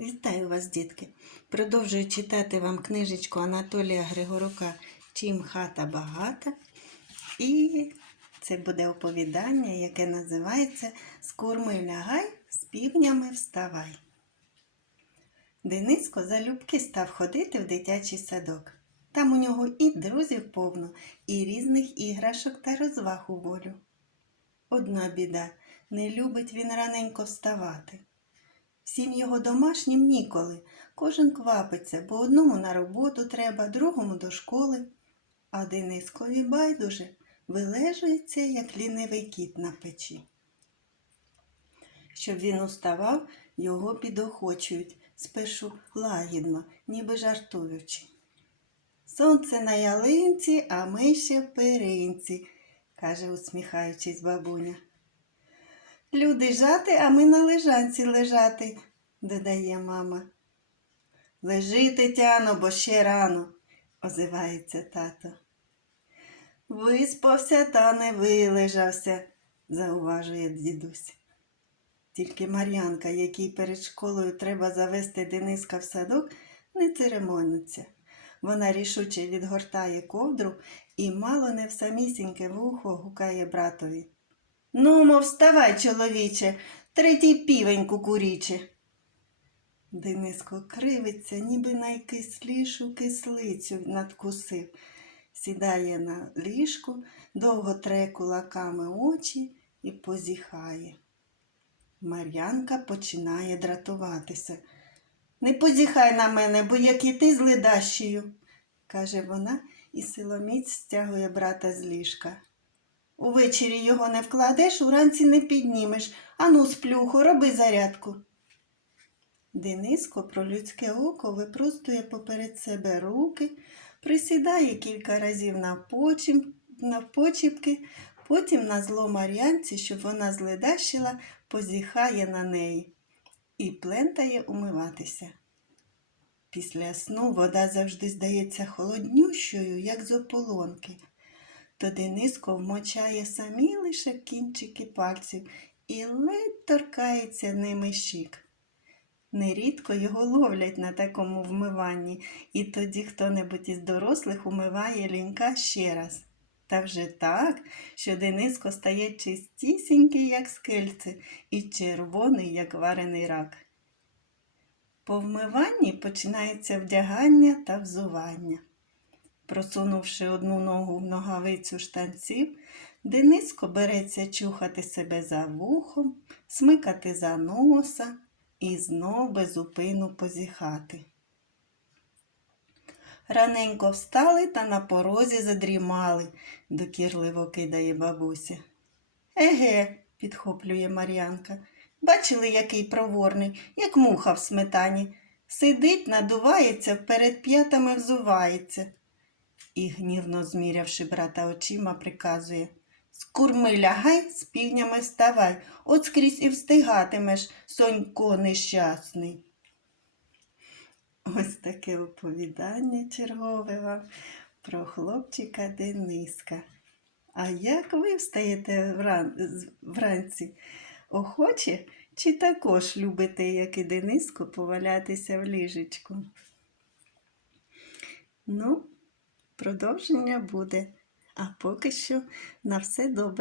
Вітаю вас, дітки! Продовжую читати вам книжечку Анатолія Григорука Чим хата багата. І це буде оповідання, яке називається З курми лягай, з півнями вставай. Дениско залюбки став ходити в дитячий садок. Там у нього і друзів повно, і різних іграшок та розваг у волю. Одна біда не любить він раненько вставати. Всім його домашнім ніколи. Кожен квапиться, бо одному на роботу треба, другому до школи. А Денискові байдуже вилежується, як лінивий кіт на печі. Щоб він уставав, його підохочують, спершу лагідно, ніби жартуючи. Сонце на ялинці, а ми ще в перинці, каже, усміхаючись бабуня. Люди жати, а ми на лежанці лежати, додає мама. Лежи, Тетяно, бо ще рано, озивається тато. Виспався та не вилежався, зауважує дідусь. Тільки Мар'янка, якій перед школою треба завести Дениска в садок, не церемониться. Вона рішуче відгортає ковдру і мало не в самісіньке вухо гукає братові. Ну, мов, вставай, чоловіче, третій півень кукуріче. Дениско кривиться, ніби найкислішу кислицю надкусив. Сідає на ліжку, довго тре кулаками очі і позіхає. Мар'янка починає дратуватися. Не позіхай на мене, бо як і ти з ледащею, каже вона і силоміць стягує брата з ліжка. Увечері його не вкладеш, уранці не піднімеш. Ану, сплюху, роби зарядку. Дениско про людське око випростує поперед себе руки, присідає кілька разів на, почіпки, потім на зло Мар'янці, щоб вона зледащила, позіхає на неї і плентає умиватися. Після сну вода завжди здається холоднющою, як з ополонки. То Дениско вмочає самі лише кінчики пальців і ледь торкається ними щік. Нерідко його ловлять на такому вмиванні, і тоді хто-небудь із дорослих умиває лінька ще раз. Та вже так, що Дениско стає чистісінький, як скельце, і червоний, як варений рак. По вмиванні починається вдягання та взування. Просунувши одну ногу в ногавицю штанців, Дениско береться чухати себе за вухом, смикати за носа і знов без упину позіхати. Раненько встали та на порозі задрімали, докірливо кидає бабуся. Еге, підхоплює Мар'янка. Бачили, який проворний, як муха в сметані. Сидить, надувається, перед п'ятами взувається. І, гнівно змірявши брата очима, приказує З курми лягай, з півнями вставай, от скрізь і встигатимеш, сонько нещасний. Ось таке оповідання чергове вам про хлопчика Дениска. А як ви встаєте вран... вранці? Охоче чи також любите, як і Дениско, повалятися в ліжечку? Ну, продовження буде. А поки що на все добре.